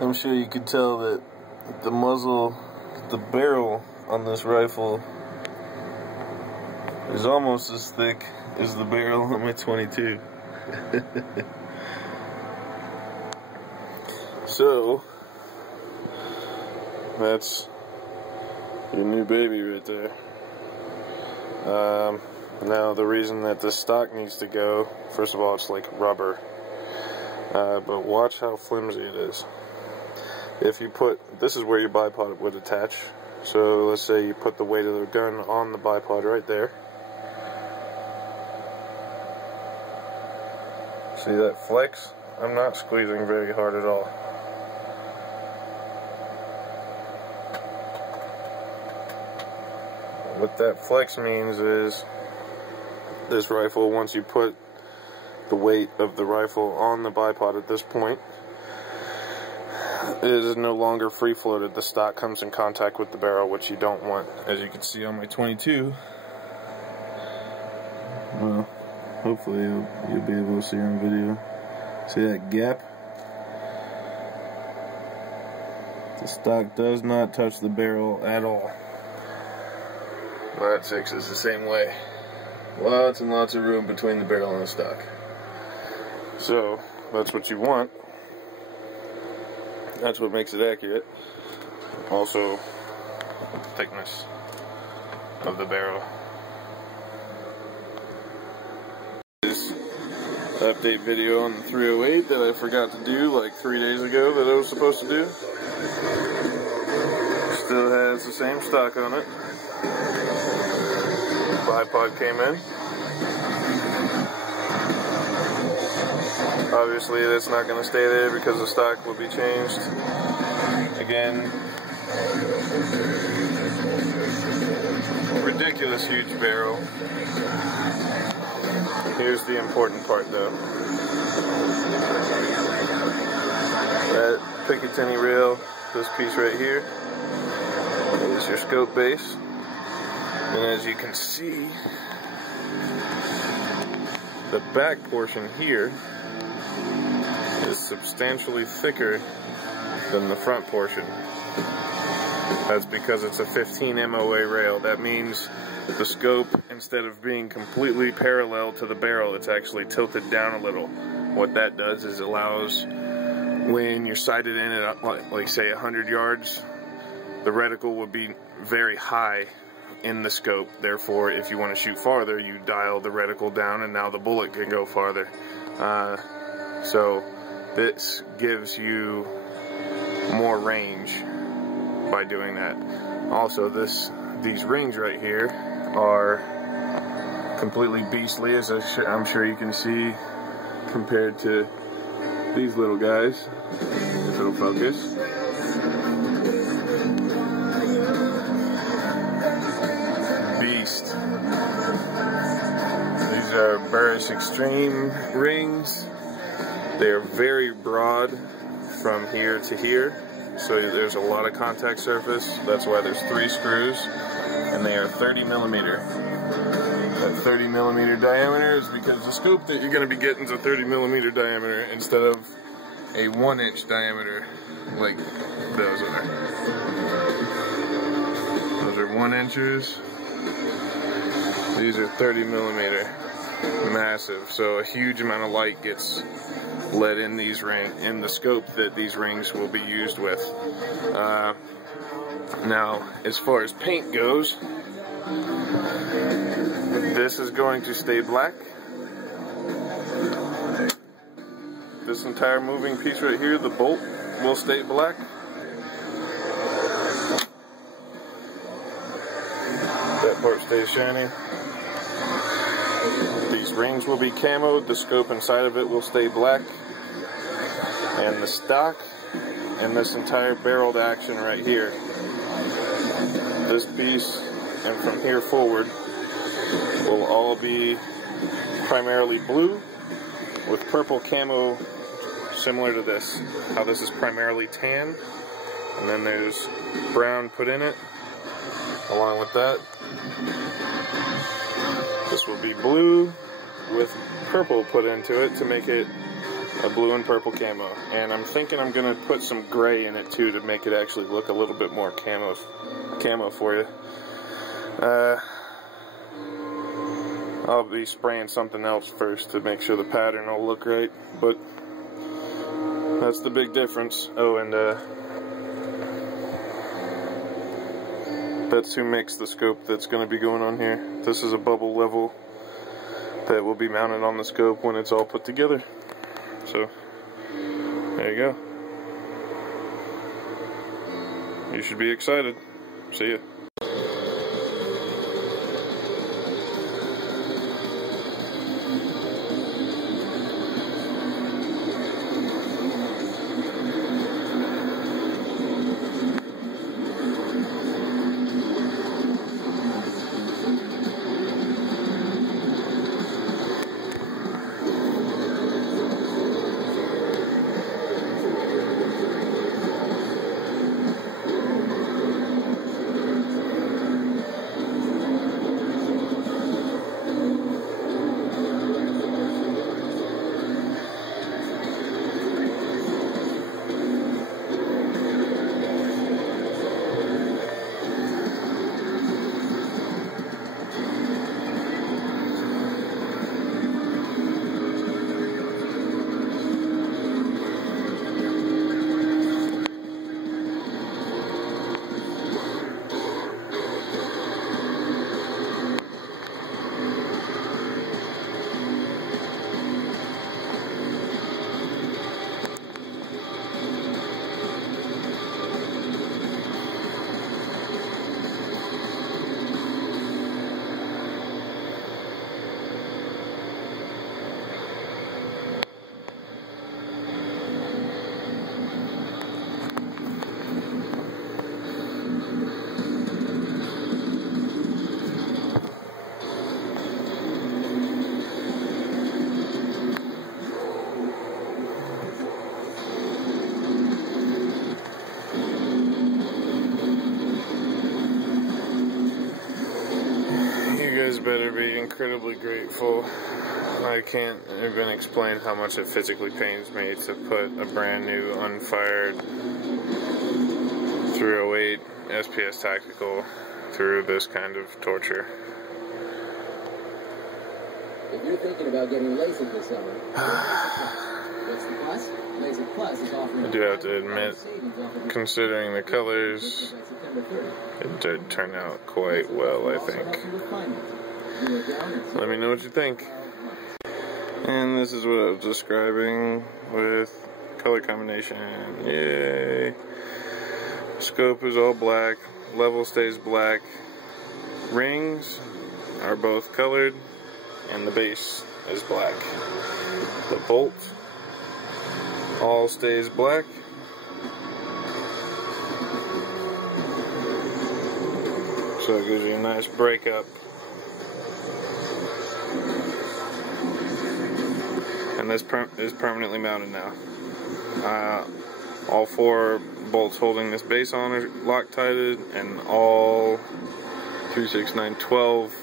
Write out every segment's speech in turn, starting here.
I'm sure you could tell that the muzzle, the barrel on this rifle is almost as thick as the barrel on my 22. So, that's your new baby right there. Now the reason that the stock needs to go, first of all, it's like rubber. But watch how flimsy it is. If you put, this is where your bipod would attach. So let's say you put the weight of the gun on the bipod right there. See that flex? I'm not squeezing very hard at all. What that flex means is this rifle, once you put the weight of the rifle on the bipod at this point, it is no longer free floated. The stock comes in contact with the barrel, which you don't want. As you can see on my 22, well, hopefully you'll be able to see on video. See that gap? The stock does not touch the barrel at all. That 6 is the same way. Lots and lots of room between the barrel and the stock. So, that's what you want. That's what makes it accurate. Also, thickness of the barrel. This update video on the 308 that I forgot to do like 3 days ago that I was supposed to do. Still has the same stock on it. Bipod came in. Obviously that's not going to stay there because the stock will be changed. Again, ridiculous huge barrel. Here's the important part though. That Picatinny rail, this piece right here, is your scope base. And as you can see, the back portion here is substantially thicker than the front portion. That's because it's a 15 MOA rail. That means the scope, instead of being completely parallel to the barrel, it's actually tilted down a little. What that does is allows, when you're sighted in at like say 100 yards, the reticle will be very high in the scope. Therefore, if you want to shoot farther, you dial the reticle down and now the bullet can go farther. So this gives you more range by doing that. Also, these rings right here are completely beastly, as I'm sure you can see, compared to these little guys, if it'll focus. Beast. These are Burris Extreme rings. They are very broad from here to here, so there's a lot of contact surface. That's why there's 3 screws, and they are 30 millimeter. That 30 millimeter diameter is because the scope that you're going to be getting is a 30 millimeter diameter instead of a 1-inch diameter like those are. Those are 1 inches. These are 30 millimeter. Massive. So a huge amount of light gets let in these in the scope that these rings will be used with. Now, as far as paint goes, this is going to stay black. This entire moving piece right here, the bolt, will stay black. That part stays shiny. These rings will be camoed, the scope inside of it will stay black, and the stock and this entire barreled action right here, this piece and from here forward, will all be primarily blue with purple camo, similar to this. How this is primarily tan, and then there's brown put in it along with that. This will be blue with purple put into it to make it a blue and purple camo, and I'm thinking I'm gonna put some gray in it too to make it actually look a little bit more camo for you. I'll be spraying something else first to make sure the pattern will look right, but that's the big difference. Oh, and that's who makes the scope that's going to be going on here. This is a bubble level that will be mounted on the scope when it's all put together. So, there you go. You should be excited. See ya. Better be incredibly grateful. I can't even explain how much it physically pains me to put a brand new unfired 308 SPS Tactical through this kind of torture. If you're thinking about getting LASIK this summer, what's the plus? LASIK Plus is offering. I do have to admit, considering the colors, it did turn out quite well, I think. Let me know what you think. And this is what I was describing with color combination. Yay! Scope is all black. Level stays black. Rings are both colored. And the base is black. The bolt all stays black. So it gives you a nice breakup. And this is permanently mounted now. All 4 bolts holding this base on are Loctited, and all 3, 6, 9, 12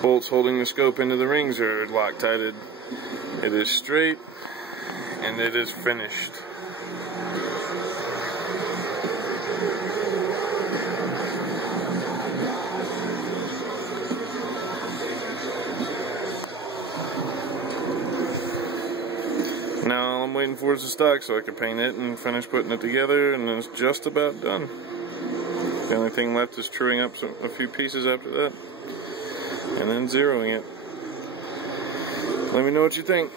bolts holding the scope into the rings are Loctited. It is straight, and it is finished. Now I'm waiting for it to stock so I can paint it and finish putting it together, and then it's just about done. The only thing left is truing up a few pieces after that, and then zeroing it. Let me know what you think.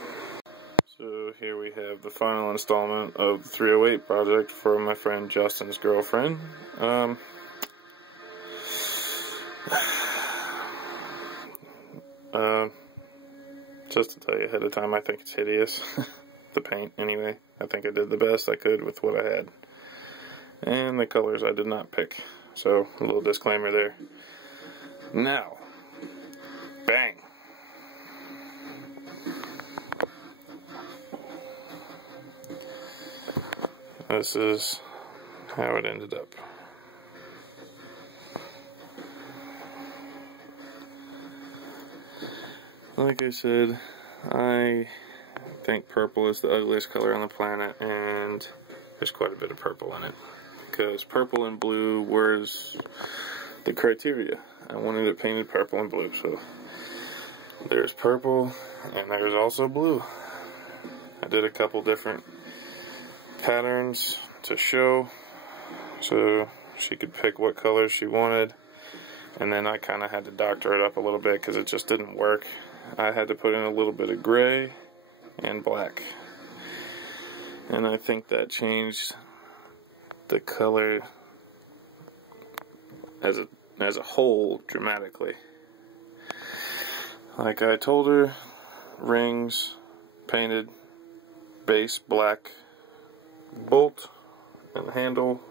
So here we have the final installment of the 308 project for my friend Justin's girlfriend. Just to tell you ahead of time, I think it's hideous. The paint, anyway. I think I did the best I could with what I had. And the colors I did not pick. So, a little disclaimer there. Now, bang! This is how it ended up. Like I said, I I think purple is the ugliest color on the planet, and there's quite a bit of purple in it, because purple and blue was the criteria. I wanted it painted purple and blue, so there's purple and there's also blue. I did a couple different patterns to show, so she could pick what colors she wanted, and then I kind of had to doctor it up a little bit because it just didn't work. I had to put in a little bit of gray and black, and I think that changed the color as a whole dramatically. Like I told her, rings painted, base black, bolt and handle,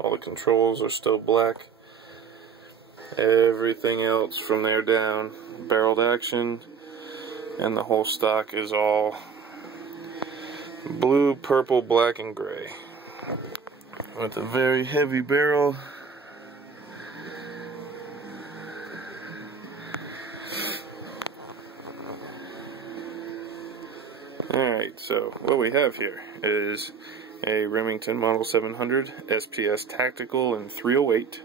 all the controls are still black. Everything else from there down, barreled action, and the whole stock is all blue, purple, black, and gray, with a very heavy barrel. Alright, so what we have here is a Remington Model 700 SPS Tactical in 308.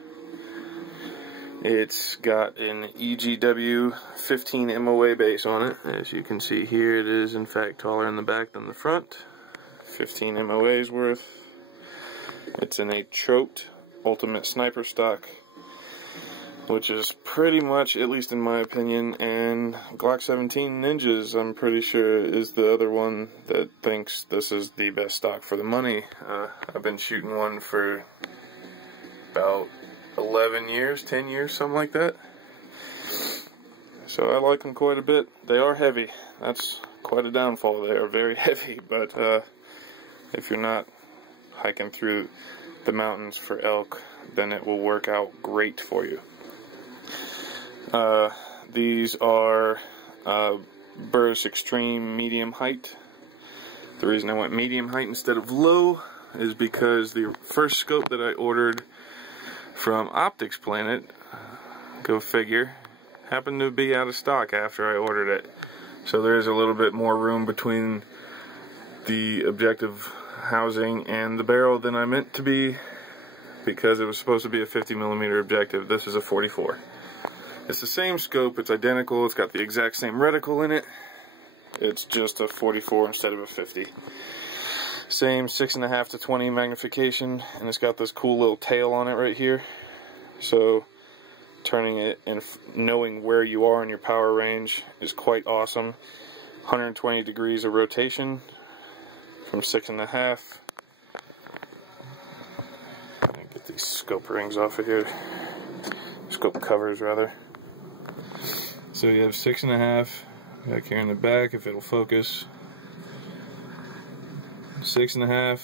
It's got an EGW 15 MOA base on it. As you can see here, it is in fact taller in the back than the front. 15 MOA's worth. It's in a Choate Ultimate Sniper stock, which is pretty much, at least in my opinion, and Glock 17 Ninjas, I'm pretty sure, is the other one that thinks this is the best stock for the money. I've been shooting one for about 11 years, 10 years, something like that. So I like them quite a bit. They are heavy. That's quite a downfall. They are very heavy, but if you're not hiking through the mountains for elk, then it will work out great for you. These are Burris Extreme medium height. The reason I went medium height instead of low is because the first scope that I ordered from Optics Planet, go figure, happened to be out of stock after I ordered it. So there's a little bit more room between the objective housing and the barrel than I meant to be, because it was supposed to be a 50mm objective. This is a 44. It's the same scope, it's identical, it's got the exact same reticle in it. It's just a 44 instead of a 50. Same 6.5 to 20 magnification, and it's got this cool little tail on it right here. So turning it and knowing where you are in your power range is quite awesome. 120 degrees of rotation from 6.5. Get these scope rings off of here. Scope covers, rather. So you have 6.5 back here in the back, if it'll focus. 6.5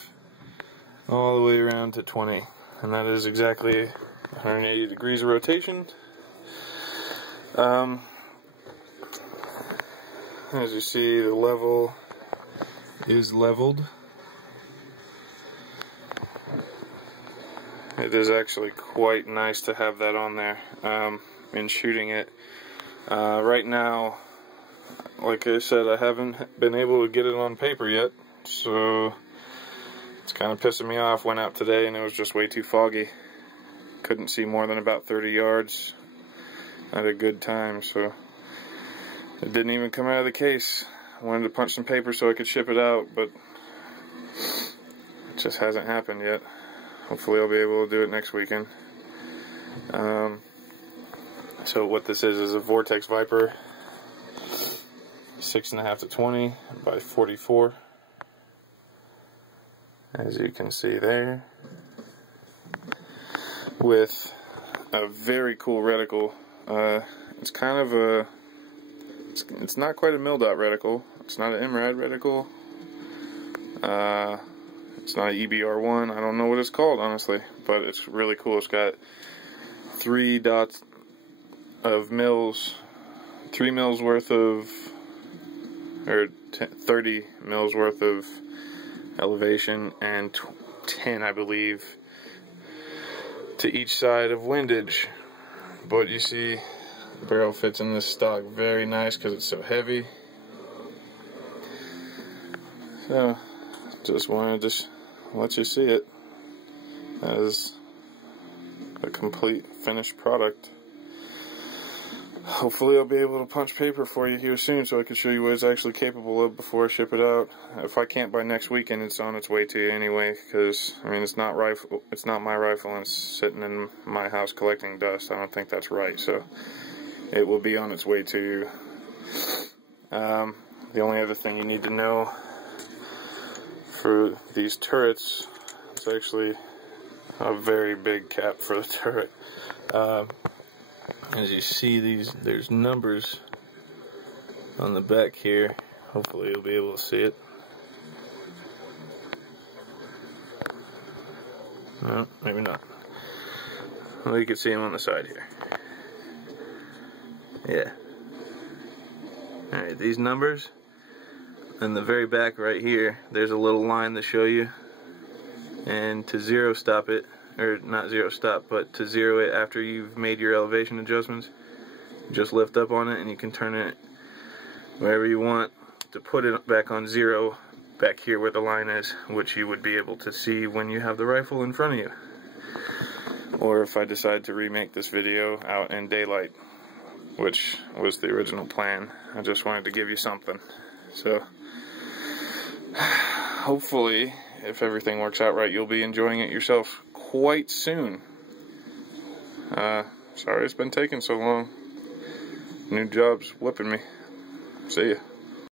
all the way around to 20, and that is exactly 180 degrees of rotation. As you see, the level is leveled. It is actually quite nice to have that on there in shooting it. Right now, like I said, I haven't been able to get it on paper yet, so it's kind of pissing me off. Went out today and it was just way too foggy. Couldn't see more than about 30 yards at a good time, so it didn't even come out of the case. I wanted to punch some paper so I could ship it out, but it just hasn't happened yet. Hopefully I'll be able to do it next weekend. So what this is a Vortex Viper 6.5 to 20 by 44, as you can see there, with a very cool reticle. It's kind of a, it's not quite a mil-dot reticle. It's not an MRAD reticle. It's not an EBR1. I don't know what it's called, honestly, but it's really cool. It's got 3 dots of mils, 3 mils worth of, or 30 mils worth of elevation, and 10, I believe, to each side of windage. But you see, the barrel fits in this stock very nice because it's so heavy. So, just wanted to let you see it as a complete finished product. Hopefully I'll be able to punch paper for you here soon so I can show you what it's actually capable of before I ship it out. If I can't by next weekend, it's on its way to you anyway, because I mean it's not my rifle and it's sitting in my house collecting dust. I don't think that's right, so it will be on its way to you. The only other thing you need to know for these turrets, it's actually a very big cap for the turret. As you see, there's numbers on the back here. Hopefully you'll be able to see it. No, maybe not. Well, you can see them on the side here. Yeah. Alright, these numbers, in the very back right here, there's a little line to show you. And to zero stop it, or not zero stop, but to zero it after you've made your elevation adjustments, just lift up on it and you can turn it wherever you want to put it back on zero, back here where the line is, which you would be able to see when you have the rifle in front of you. Or if I decide to remake this video out in daylight, which was the original plan. I just wanted to give you something. So, hopefully, if everything works out right, you'll be enjoying it yourself quite soon. Sorry it's been taking so long. New job's whipping me. See ya.